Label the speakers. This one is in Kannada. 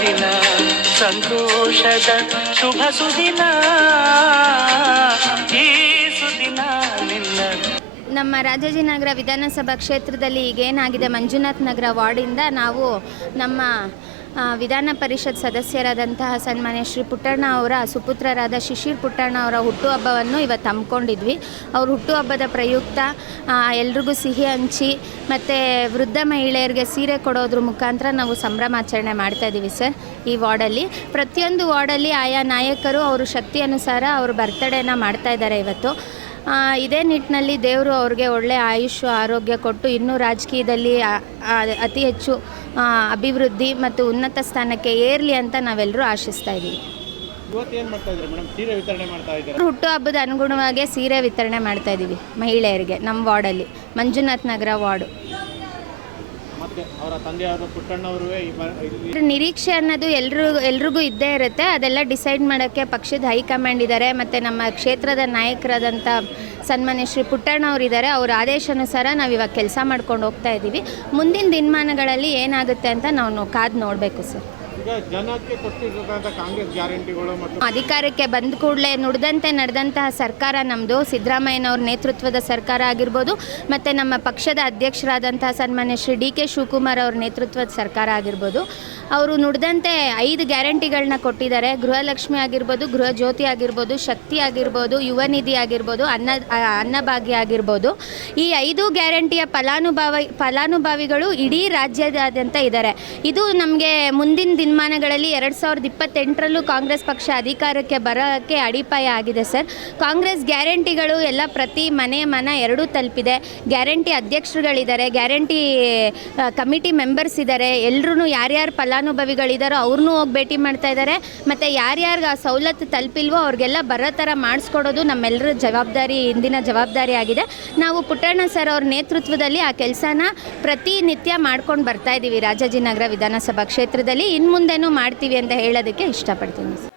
Speaker 1: ದಿನ ಸಂತೋಷದ ಶುಭ ಸುದಿನ.
Speaker 2: ನಮ್ಮ ರಾಜಾಜಿನಗರ ವಿಧಾನಸಭಾ ಕ್ಷೇತ್ರದಲ್ಲಿ ಈಗೇನಾಗಿದೆ? ಮಂಜುನಾಥ್ ನಗರ ವಾರ್ಡಿಂದ ನಾವು ನಮ್ಮ ವಿಧಾನ ಪರಿಷತ್ ಸದಸ್ಯರಾದಂತಹ ಸನ್ಮಾನ್ಯ ಶ್ರೀ ಪುಟ್ಟಣ್ಣ ಅವರ, ಸುಪುತ್ರರಾದ ಶಿಶಿರ್ ಪುಟ್ಟಣ್ಣ ಅವರ ಹುಟ್ಟುಹಬ್ಬವನ್ನು ಇವತ್ತು ಹಮ್ಮಿಕೊಂಡಿದ್ವಿ. ಅವ್ರ ಹುಟ್ಟುಹಬ್ಬದ ಪ್ರಯುಕ್ತ ಎಲ್ರಿಗೂ ಸಿಹಿ ಹಂಚಿ, ಮತ್ತು ವೃದ್ಧ ಮಹಿಳೆಯರಿಗೆ ಸೀರೆ ಕೊಡೋದ್ರ ಮುಖಾಂತರ ನಾವು ಸಂಭ್ರಮಾಚರಣೆ ಮಾಡ್ತಾ ಇದ್ದೀವಿ ಸರ್ ಈ ವಾರ್ಡಲ್ಲಿ. ಪ್ರತಿಯೊಂದು ವಾರ್ಡಲ್ಲಿ ಆಯಾ ನಾಯಕರು ಅವರು ಶಕ್ತಿ ಅನುಸಾರ ಅವ್ರ ಬರ್ತಡೇನ ಮಾಡ್ತಾ ಇದ್ದಾರೆ ಇವತ್ತು. ಇದೇ ನಿಟ್ಟಿನಲ್ಲಿ ದೇವರು ಅವ್ರಿಗೆ ಒಳ್ಳೆಯ ಆಯುಷ್, ಆರೋಗ್ಯ ಕೊಟ್ಟು ಇನ್ನೂ ರಾಜಕೀಯದಲ್ಲಿ ಅತಿ ಹೆಚ್ಚು ಅಭಿವೃದ್ಧಿ ಮತ್ತು ಉನ್ನತ ಸ್ಥಾನಕ್ಕೆ ಏರಲಿ ಅಂತ ನಾವೆಲ್ಲರೂ ಆಶಿಸ್ತಾ ಇದ್ದೀವಿ.
Speaker 3: ಹುಟ್ಟು
Speaker 2: ಹಬ್ಬದ ಹುಟ್ಟುಹಬ್ಬದ ಅನುಗುಣವಾಗಿ ಸೀರೆ ವಿತರಣೆ ಮಾಡ್ತಾ ಇದ್ದೀವಿ ಮಹಿಳೆಯರಿಗೆ ನಮ್ಮ ವಾರ್ಡಲ್ಲಿ. ಮಂಜುನಾಥ್ ನಗರ ವಾರ್ಡು. ನಿರೀಕ್ಷೆ ಅನ್ನೋದು ಎಲ್ರು ಎಲ್ರಿಗೂ ಇದ್ದೇ ಇರುತ್ತೆ. ಅದೆಲ್ಲ ಡಿಸೈಡ್ ಮಾಡೋಕ್ಕೆ ಪಕ್ಷದ ಹೈಕಮಾಂಡ್ ಇದ್ದಾರೆ. ಮತ್ತು ನಮ್ಮ ಕ್ಷೇತ್ರದ ನಾಯಕರಾದಂಥ ಸನ್ಮಾನ್ಯ ಶ್ರೀ ಪುಟ್ಟಣ್ಣ ಅವರಿದ್ದಾರೆ ಅವ್ರ ಆದೇಶಾನುಸಾರ ನಾವು ಇವಾಗ ಕೆಲಸ ಮಾಡ್ಕೊಂಡು ಹೋಗ್ತಾ ಇದ್ದೀವಿ ಮುಂದಿನ ದಿನಮಾನಗಳಲ್ಲಿ ಏನಾಗುತ್ತೆ ಅಂತ ನಾವು ಕಾದು ನೋಡಬೇಕು ಸರ್. ಅಧಿಕಾರಕ್ಕೆ ಬಂದ ಕೂಡಲೇ ನುಡಿದಂತೆ ನಡೆದಂತಹ ಸರ್ಕಾರ ನಮ್ಮದು ಸಿದ್ದರಾಮಯ್ಯನವ್ರ ನೇತೃತ್ವದ ಸರ್ಕಾರ ಆಗಿರ್ಬೋದು, ಮತ್ತು ನಮ್ಮ ಪಕ್ಷದ ಅಧ್ಯಕ್ಷರಾದಂತಹ ಸನ್ಮಾನ್ಯ ಶ್ರೀ ಡಿ ಕೆ ಶಿವಕುಮಾರ್ ಅವ್ರ ನೇತೃತ್ವದ ಸರ್ಕಾರ ಆಗಿರ್ಬೋದು. ಅವರು ನುಡಿದಂತೆ ಐದು ಗ್ಯಾರಂಟಿಗಳನ್ನ ಕೊಟ್ಟಿದ್ದಾರೆ. ಗೃಹಲಕ್ಷ್ಮಿ ಆಗಿರ್ಬೋದು ಗೃಹ ಜ್ಯೋತಿ ಆಗಿರ್ಬೋದು, ಶಕ್ತಿ ಆಗಿರ್ಬೋದು ಯುವ ನಿಧಿ ಆಗಿರ್ಬೋದು, ಅನ್ನ ಅನ್ನಭಾಗ್ಯ ಆಗಿರ್ಬೋದು. ಈ ಐದು ಗ್ಯಾರಂಟಿಯ ಫಲಾನುಭವಿ, ಫಲಾನುಭವಿಗಳು ಇಡೀ ರಾಜ್ಯದಾದ್ಯಂತ ಇದ್ದಾರೆ. ಇದು ನಮಗೆ ಮುಂದಿನ ದಿನಮಾನಗಳಲ್ಲಿ ಎರಡು ಸಾವಿರದ ಇಪ್ಪತ್ತೆಂಟರಲ್ಲೂ ಕಾಂಗ್ರೆಸ್ ಪಕ್ಷ ಅಧಿಕಾರಕ್ಕೆ ಬರೋಕ್ಕೆ ಅಡಿಪಾಯ ಆಗಿದೆ ಸರ್. ಕಾಂಗ್ರೆಸ್ ಗ್ಯಾರಂಟಿಗಳು ಎಲ್ಲ ಪ್ರತಿ ಮನೆ ಮನ ಎರಡೂ ತಲುಪಿದೆ. ಗ್ಯಾರಂಟಿ ಅಧ್ಯಕ್ಷರುಗಳಿದ್ದಾರೆ, ಗ್ಯಾರಂಟಿ ಕಮಿಟಿ ಮೆಂಬರ್ಸ್ ಇದ್ದಾರೆ. ಎಲ್ಲರೂ ಯಾರ್ಯಾರು ಫಲಾನುಭವಿಗಳಿದ್ದಾರೋ ಅವ್ರನ್ನೂ ಹೋಗಿ ಭೇಟಿ ಮಾಡ್ತಾ ಇದ್ದಾರೆ ಮತ್ತು ಯಾರ್ಯಾರಿಗೆ ಆ ಸವಲತ್ತು ತಲುಪಿಲ್ವೋ ಅವ್ರಿಗೆಲ್ಲ ಬರೋ ಥರ ಮಾಡಿಸ್ಕೊಡೋದು ನಮ್ಮೆಲ್ಲರ ಜವಾಬ್ದಾರಿ, ಇಂದಿನ ಜವಾಬ್ದಾರಿ ಆಗಿದೆ. ನಾವು ಪುಟ್ಟಣ್ಣ ಸರ್ ಅವ್ರ ನೇತೃತ್ವದಲ್ಲಿ ಆ ಕೆಲಸನ ಪ್ರತಿನಿತ್ಯ ಮಾಡ್ಕೊಂಡು ಬರ್ತಾ ಇದ್ದೀವಿ ರಾಜಾಜಿನಗರ ವಿಧಾನಸಭಾ ಕ್ಷೇತ್ರದಲ್ಲಿ. ಇನ್ನು ಮುಂದೆನೂ ಮಾಡ್ತೀವಿ ಅಂತ ಹೇಳೋದಕ್ಕೆ ಇಷ್ಟಪಡ್ತೀನಿ